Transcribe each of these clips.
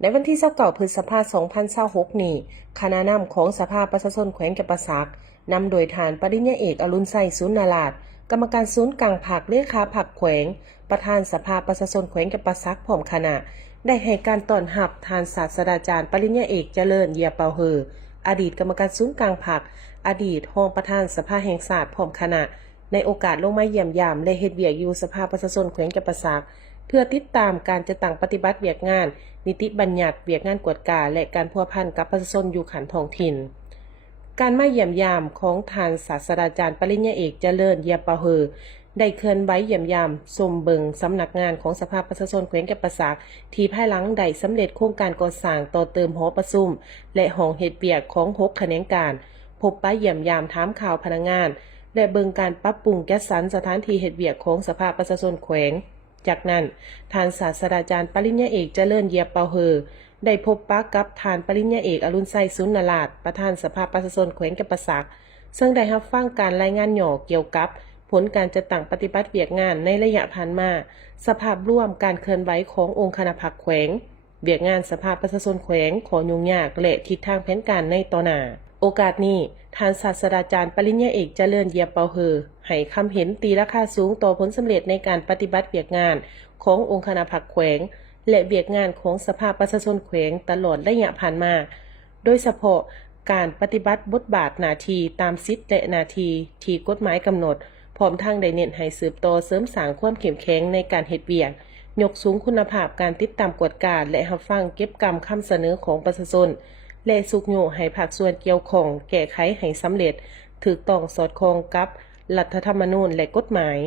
ในวันที่29 พฤษภาคม 2026 นี้คณะนำของสภาประชาชนแขวงจำปาสักนำโดยฐานปริญญาเอกอรุณไสยสุนนาราชกรรมการศูนย์กลางภาคเลขาภาคแขวงประธานสภาประชาชนแขวงจำปาสักพร้อมคณะได้ให้การต้อนรับทานศาสตราจารย์ปริญญาเอกเจริญเยียเปาเฮออดีตกรรมการศูนย์กลางภาคอดีตรองประธานสภาแห่งชาติพร้อมคณะในโอกาสลงมาเยี่ยมยามและเฮ็ดเวียกอยู่สภาประชาชนแขวงจำปาสักเพื่อติดตามการจัดตั้งปฏิบัติเวียกงานนิติบัญญัติเวียกงานกวดกาและการพัวพันกับประชาชนอยู่ขันท้องถิ่นการมาเยี่ยมยามของทานศาสตราจารย์ปริญญาเอกเจริญเยียเปาเฮอได้เคลื่อนไหวเยี่ยมยามชมเบิงสำนักงานของสภาประชาชนแขวงจำปาสักที่ภายหลังได้สำเร็จโครงการก่อสร้างต่อเติมหอประชุมและห้องเฮ็ดเวียกของ6แขนงการพบปะเยี่ยมยามถามข่าวพนักงานและเบิงการปรับปรุงจัดสรรสถานที่เฮ็ดเวียกของสภาประชาชนแขวงจากนั้นทานศาสตราจารย์ปริญญาเอกเจริญเยียเปาเฮอได้พบปะกับทานปริญญาเอกอรุณไสยสุนนาราชประธานสภาประชาชนแขวงจำปาสักซึ่งได้รับฟังการรายงานย่อเกี่ยวกับผลการจัดตั้งปฏิบัติเวียกงานในระยะผ่านมาสภาพร่วมการเคลื่อนไหวขององค์คณะพรรคแขวงเวียกงานสภาประชาชนแขวงขอยุ่งยากและทิศทางแผนการในต่อหน้าโอกาสนี้ทานศาสตราจารย์ปริญญาเอกเจริญเยียเปาเฮอให้คำเห็นตีราคาสูงต่อผลสำเร็จในการปฏิบัติเวียกงานขององค์คณะพรรคแขวงและเวียกงานของสภาประชาชนแขวงตลอดระยะผ่านมาโดยเฉพาะการปฏิบัติบทบาทหน้าที่ตามสิทธิและหน้าที่ที่กฎหมายกำหนดพร้อมทั้งได้เน้นให้สืบต่อเสริมสร้างความเข้มแข็งในการเฮ็ดเวียกยกสูงคุณภาพการติดตามกวดกาและรับฟังเก็บกำคำเสนอของประชาชนและสุกโยให้ภาคส่วนเกี่ยวข้องแก้ไขให้สำเร็จถูกต้องสอดคล้องกับรัฐธรรมนูญและกฎหมาย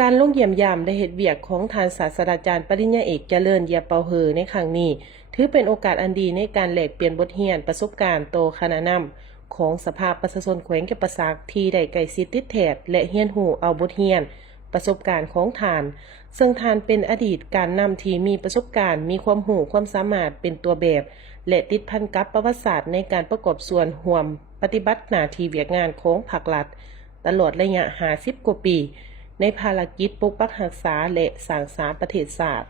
การลงเยี่ยมยามและเฮ็ดเวียกของทานศาสตราจารย์ปริญญาเอกเจริญเยียเปาเฮอในครั้งนี้ถือเป็นโอกาสอันดีในการแลกเปลี่ยนบทเรียนประสบการณ์ต่อคณะนำของสภาประชาชนแขวงจำปาสักที่ได้ใกล้ชิดติดแถบและเรียนรู้เอาบทเรียนประสบการณ์ของทานซึ่งทานเป็นอดีตการนำที่มีประสบการณ์มีความรู้ความสามารถเป็นตัวแบบและติดพันกับประวัติศาสตร์ในการประกอบส่วนร่วมปฏิบัติหน้าที่เวียกงานของภาครัฐตลอดระยะ50 กว่าปีในภารกิจปกปักรักษาและสร้างสรรค์ประเทศชาติ